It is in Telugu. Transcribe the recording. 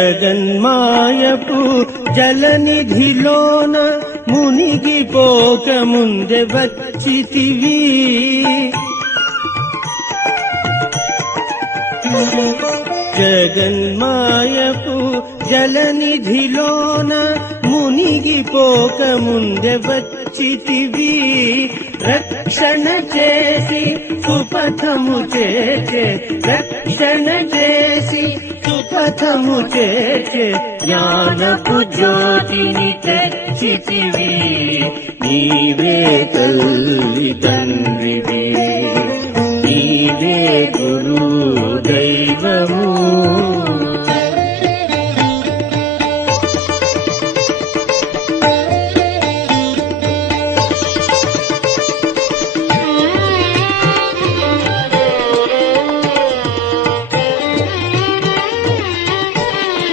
జగన్మాయపు జలనిధిలోన మునిగిపోక ముందే వచ్చితివి. జగన్మాయపు జలనిధిలోన మునిగిపోక ముందే వచ్చితివి. రక్షణ చేసి సుపథము చేసే, రక్షణ చేసి సుపథము చేసే జ్ఞానపు జ్యోతిని తెచ్చితివి. నీవే తల్లి తండ్రివి.